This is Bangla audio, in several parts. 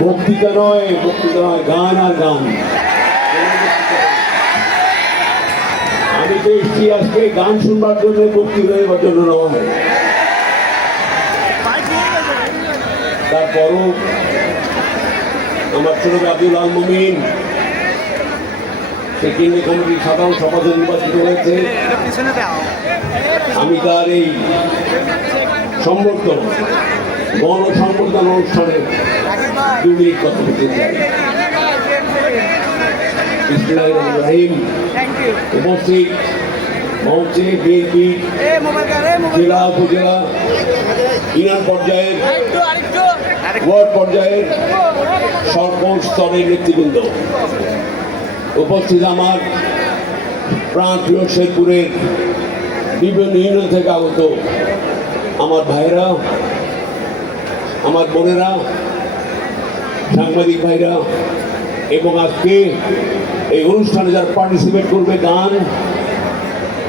বক্তৃতা নয়, গান আর গান। আমি তো এসছি আজকে গান শুনবার জন্য, বক্তৃতা দেওয়ার জন্য নয়। তারপরও আমার ছোট আব্দুল আল মুমিন সে কেন্দ্রীয় কমিটির সাধারণ সম্পাদক নির্বাচিত হয়েছে। আমি তার এই সংবর্ধনা গণসংবর্ধনা অনুষ্ঠানে 2 মিনিট কথা বলতে চাই। ইসলাম উপস্থিত মঞ্চে বিএনপি জেলা উপজেলা ইউনিয়ন পর্যায়ের ওয়ার্ড পর্যায়ের সর্বোচ্চ স্তরের নেতৃবৃন্দ, উপস্থিত আমার প্রাণপ্রিয় শেরপুরের বিভিন্ন ইউনিয়ন থেকে আগত আমার ভাইরা, আমার বোনেরা, সাংবাদিক ভাইরা এবং আজকে এই অনুষ্ঠানে যারা পার্টিসিপেট করবে গান,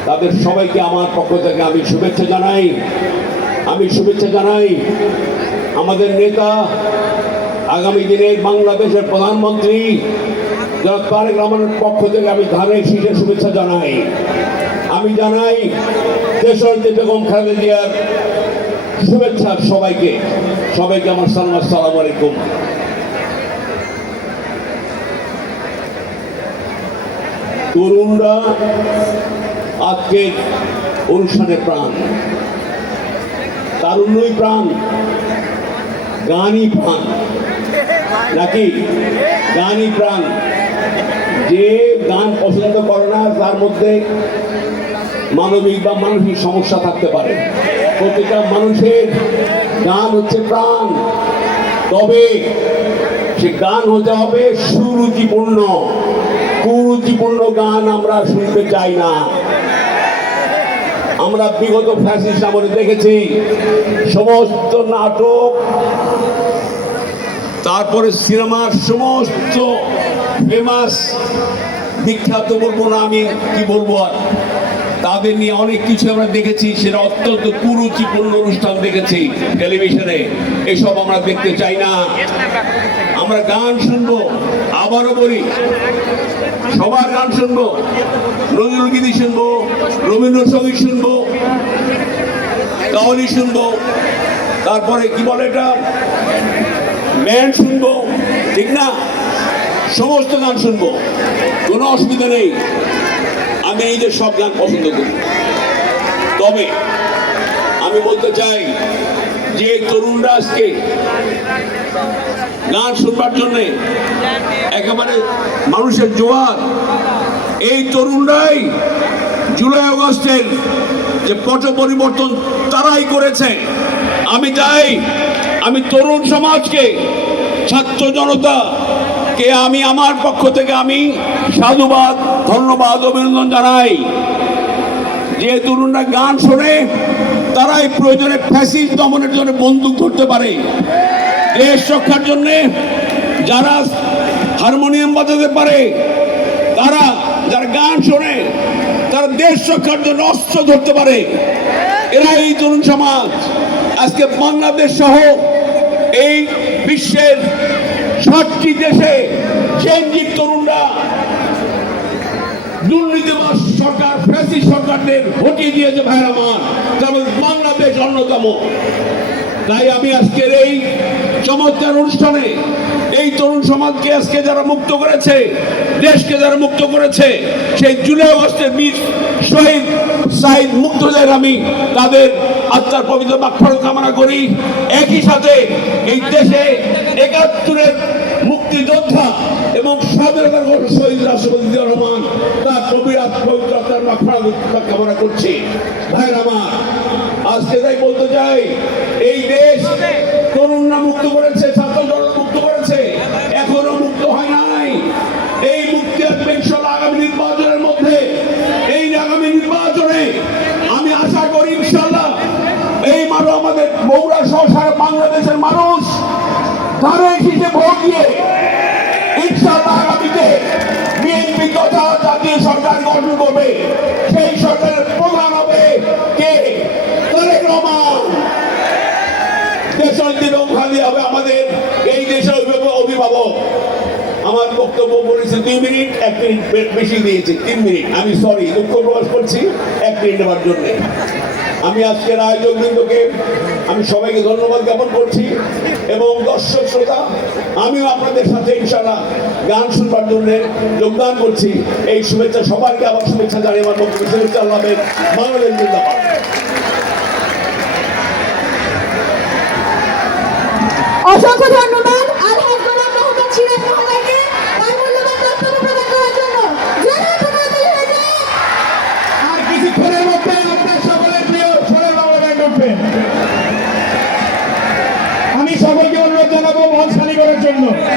তাদের সবাইকে আমার পক্ষ থেকে আমি শুভেচ্ছা জানাই। আমাদের নেতা, আগামী দিনের বাংলাদেশের প্রধানমন্ত্রী যারা তারেক রহমানের পক্ষ থেকে আমি ধানের শীষের শুভেচ্ছা জানাই। আমি জানাই দেশনেত্রী বেগম খালেদা জিয়ার শুভেচ্ছা সবাইকে আমার সালাম, আসসালামু আলাইকুম। তরুণরা আজকে অনুষ্ঠানের প্রাণ, তারুণ্যই প্রাণ, গানই প্রাণ, নাকি গানই প্রাণ। যে গান পছন্দ করে না তার মধ্যে মানবিক বা মানসিক সমস্যা থাকতে পারে। প্রতিটা মানুষের গান হচ্ছে প্রাণ, তবে সে গান হতে হবে সুরুচিপূর্ণ। কুরুচিপূর্ণ গান আমরা শুনতে চাই না। আমরা বিগত ফ্যাসিস্ট আমলে দেখেছি সমস্ত নাটক, তারপরে সিনেমার সমস্ত ফেমাস, বিখ্যাত বলবো না আমি, কি বলবো আর, তাদের নিয়ে অনেক কিছু আমরা দেখেছি। সেটা অত্যন্ত কুরুচিপূর্ণ অনুষ্ঠান দেখেছি টেলিভিশনে। এসব আমরা দেখতে চাই না। আমরা গান শুনবো, আবারও বলি সবার গান শুনবো, নজরুল গীতি শুনবো, রবীন্দ্রসঙ্গীত শুনবো, কাওয়ালি শুনবো, তারপরে কি বলে এটা, ব্যান্ড শুনবো, ঠিক না? সমস্ত গান শুনবো, কোনো অসুবিধা নেই। আমি এই যে সব গান পছন্দ করি। তবে আমি বলতে চাই যে তরুণরা আজকে গান শুনবার জন্যে একেবারে মানুষের জোয়ার, এই তরুণরাই জুলাই আগস্টের যে পট পরিবর্তন তারাই করেছে। আমি চাই, আমি তরুণ সমাজকে, ছাত্র জনতাকে আমি আমার পক্ষ থেকে আমি সাধুবাদ, ধন্যবাদ, অভিনন্দন জানাই। যে তরুণরা গান শোনে তারাই প্রয়োজনে ফ্যাসিস্ট দমনের জন্য বন্দুক ধরতে পারে। দেশ রক্ষার জন্য যারা হারমোনিয়াম বাজাতে পারে, তারা যারা গান শোনে তারা দেশ রক্ষার জন্য অস্ত্র ধরতে পারে। এরা এই তরুণ সমাজ। আজকে বাংলাদেশ সহ এই বিশ্বের 60টি দেশে চেঞ্জিং তরুণরা দুর্নীতিবাজ সরকার, ফ্যাসিস্ট সরকারদের হটিয়ে দিয়েছে ভাইরা আমার, যেমন বাংলাদেশ অন্যতম। তাই আমি আজকের এই চমৎকার অনুষ্ঠানে এই তরুণ সমাজকে আজকে যারা মুক্ত করেছে, দেশকে যারা মুক্ত করেছে, সেই জুলাই আগস্টের বীর শহীদ সাইদ মুগ্ধদের আমি তাদের আত্মার পবিত্র মাগফিরাত কামনা করি। একই সাথে এই দেশে ৭১-এর মুক্তিযোদ্ধা এবং স্বাধীনতার শহীদ রাষ্ট্রপতি জিয়াউর রহমান তার পবিত্র আত্মার মাগফিরাত কামনা করছি। ভাইরা আমার, আজকে তাই বলতে চাই, এই দেশ তরুণরা মুক্ত করেছে, ছাত্র জনতা মুক্ত করেছে, এখনো মুক্ত হয় নাই। এই মুক্তি আসবে ইনশাআল্লাহ আগামী নির্বাচনের মধ্যে। এই আগামী নির্বাচনে আমি আশা করি ইনশাআল্লাহ এই মানুষ, আমাদের বগুড়া সহ সারা বাংলাদেশের মানুষ ধানের শীষে ভোট দিয়ে ইনশাআল্লাহ আগামীতে বিএনপি তথা জাতীয় সরকার গঠন করবে। সেই সরকারের প্রধান হবে কে? তারেক রহমান। দেশনেত্রী বেগম খালেদা জিয়া হবে আমাদের এই দেশের অভিভাবক আমার বক্তব্য বলেছে 2 মিনিট, 1 মিনিট বেশি দিয়েছে, 3 মিনিট। আমি সরি, দুঃখ প্রকাশ করছি 1 মিনিট নেওয়ার জন্য। আমি আজকের আয়োজক বৃন্দকে আমি সবাইকে ধন্যবাদ জ্ঞাপন করছি এবং দর্শক শ্রোতা আমিও আপনাদের সাথে ইনশাআল্লাহ গান শুনবার জন্য যোগদান করছি। এই শুভেচ্ছা সবাইকে আবার শুভেচ্ছা জানিয়ে আমার বক্তব্য শুভেচ্ছা আল্লাহ হাফেজ। বাংলাদেশ জিন্দাবাদ। অসংখ্য ধন্যবাদ আলহাজ গোলাম মোহাম্মদ সিরাজ মহোদয়কে তার মূল্যবান বক্তব্য প্রদান করার জন্য। আর কিছুক্ষণের মধ্যে আপনার সকলের প্রিয় সোনার বাংলা ব্যান্ড উঠবে। আমি সকলকে অনুরোধ জানাবো মঞ্চ খালি করার জন্য।